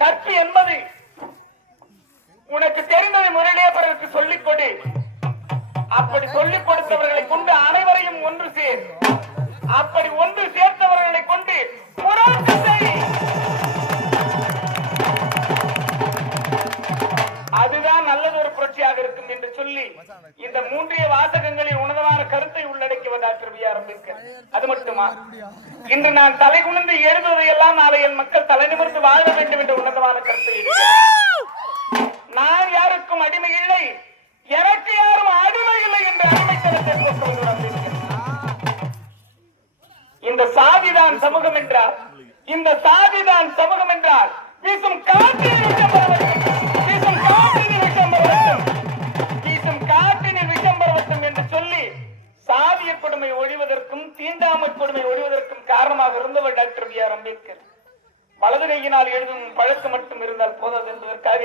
கற்பி என்பது உனக்கு தெரிந்ததை முறையிலே பிறருக்கு சொல்லிக் கொடு. அப்படி சொல்லிக் கொடுத்தவர்களை கொண்டு அனைவரையும் ஒன்று சேர். அப்படி ஒன்று சேர்த்தவர்களை கொண்டு புரட்சி செய். அதுதான் நல்லது ஒரு புரட்சியாக இருக்கும் என்று சொல்லி இந்த மூன்றிய வாசகங்களில் உன்னதமான கருத்தை உள்ளடக்கியவர் டாக்டர் பி. ஆர். அம்பேத்கர். அது மட்டுமா, இன்று நான் தலை குனிந்து எழுதுவதையெல்லாம் நாளை என் மக்கள் தலை நிமிர்ந்து வாழ வேண்டும் என்ற உன்னதமான கருத்தை. நான் யாருக்கும் அடிமை இல்லை, எனக்கு யாரும் அடிமை இல்லை என்ற அடிமைத்தனத்தை போக்குவதோடு அம்பேத்கர். இந்த சாதிதான் சமூகம் என்றால், இந்த சாதிதான் சமூகம் என்றால் வீசும் காற்றில் விஷம் பரவட்டும், வீசும் காற்றில் விஷம் பரவட்டும், வீசும் காற்றினில் விஷம் பரவட்டும் என்று சொல்லி சாதிய கொடுமை ஒழிவதற்கும் தீண்டாமை கொடுமை ஒழிவதற்கும் காரணமாக இருந்தவர் டாக்டர் பி. ஆர். அம்பேத்கர். வலது கையினால் எழுதும் பழக்கம் மட்டும் இருந்தால் போதாது என்பதற்காக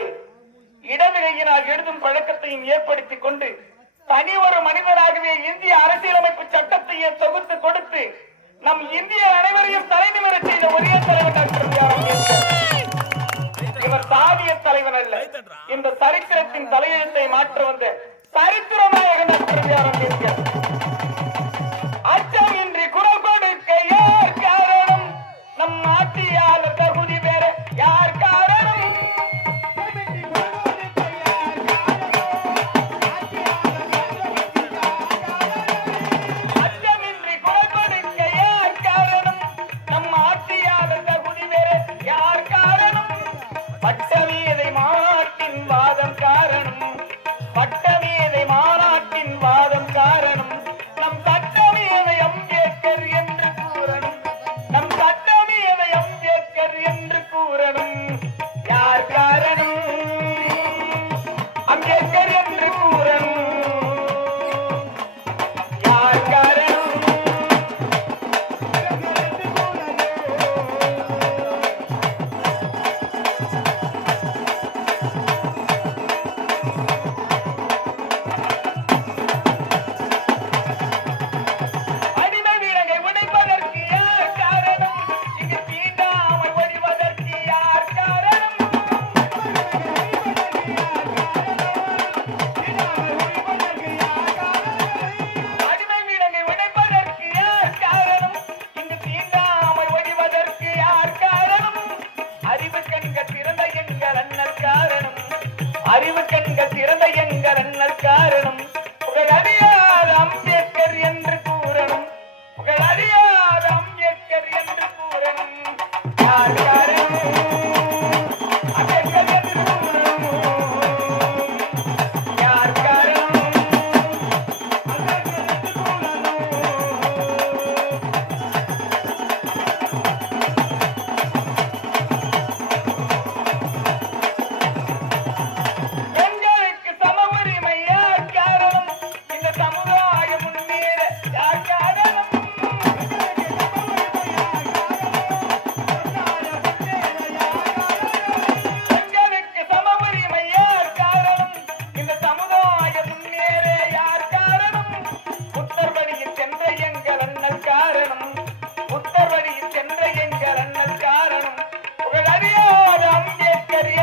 இடது கையினால் எழுதும் பழக்கத்தையும் ஏற்படுத்திக் கொண்டு தனி ஒரு மனிதராகவே இந்திய அரசியலமைப்பு சட்டத்தையே தொகுத்து கொடுத்து நம் இந்திய அனைவரையும் தலைநிமிர செய்த ஒரே தலைவர் டாக்டர் பி. ஆர். அம்பேத்கர். இவர் சாதிய தலைவன் அல்ல, இந்த சரித்திரத்தின் தலையெழுத்தை மாற்ற வந்த சரித்திர நாயகன் டாக்டர் பி. ஆர். அம்பேத்கர். அச்சமின்றி குரல் கொடுக்க யார் காரணம், நம் ஆட்சியாளர் தகுதி பெற யார் காரணம், அச்சமின்றி குரல் கொடுக்க யார் காரணம், நம் ஆட்சியாளர் தகுதி பெற யார் காரணம், பட்டமேதை மாநாட்டின் வாதம் காரணம், பட்டமேதை மாநாட்டின் வாதம் காரணம், நம் சட்டமேதை அம்பேத்கர் என்று கூறணும், நம் சட்டமேதை அம்பேத்கர் என்று கூறணும், யார் காரணம், அம்பேத்கர் என்று கூறணும், யார் காரணம். அறிவு கண்கள் திறந்த எங்கள் அண்ணல் காரணம், புகழ் அறியாத அம்பேத்கர் என்று கூறணும், புகழ் அறியாத அம்பேத்கர் என்று கூறணும், யார் காரணம், அம்பேத்கர் என்று கூறணும், யார் காரணம், அம்பேத்கர்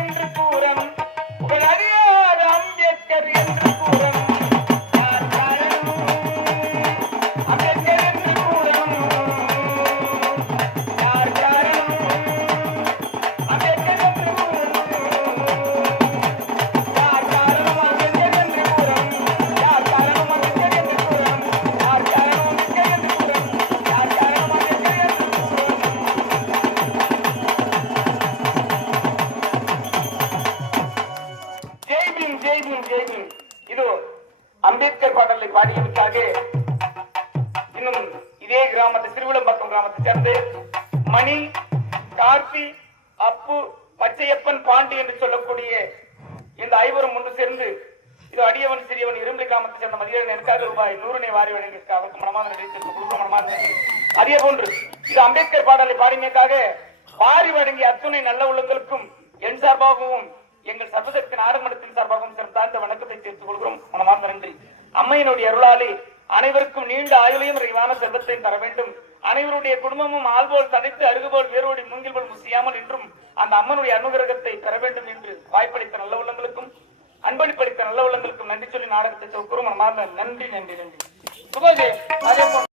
என்று கூறணும். அம்பேத்கர் பாடலை பாடியதற்காக இன்னும் இதே கிராமத்தை திருவிழம்பக்கம் கிராமத்தை சேர்ந்து மணி, கார்த்தி, அப்பு, பச்சையப்பன், பாண்டி என்று சொல்லக்கூடிய இந்த ஐவரும் ஒன்று சேர்ந்து தொடர்ந்து இது அடியவன் சிறியவன் இரும்பு கிராமத்தை சேர்ந்த மதியன் எனக்காக ரூபாய் 100 வாரி வழங்கியிருக்க அவருக்கு மனமார்ந்த நன்றி தெரிவித்துக் மனமார்ந்த நன்றி. அதே போன்று இது அம்பேத்கர் பாடலை பாடிமைக்காக வாரி வழங்கிய அத்துணை நல்ல உள்ளங்களுக்கும் என் சார்பாகவும் எங்கள் சர்வசக்தி நாடகமன்றத்தின் சார்பாகவும் சிறந்த வணக்கத்தை தெரிவித்துக் கொள்கிறோம். மனமார்ந்த நன்றி. அம்மையினுடைய அருளாலே அனைவருக்கும் நீண்ட ஆயுளையும் நிறைவான செல்வத்தையும் தர வேண்டும். அனைவருடைய குடும்பமும் ஆள்போல் தடைத்து அருகுபோல் வேரோடி மூங்கில் போல் முசியாமல் என்றும் அந்த அம்மனுடைய அனுகிரகத்தை பெற வேண்டும் என்று வாய்ப்பளித்த நல்ல உள்ளங்களுக்கும் அன்பளிப்பளித்த நல்ல உள்ளங்களுக்கும் நன்றி சொல்லி நாடகத்தை தொகுக்கிறோம். மனமார்ந்த நன்றி நன்றி நன்றி. சுபோதே.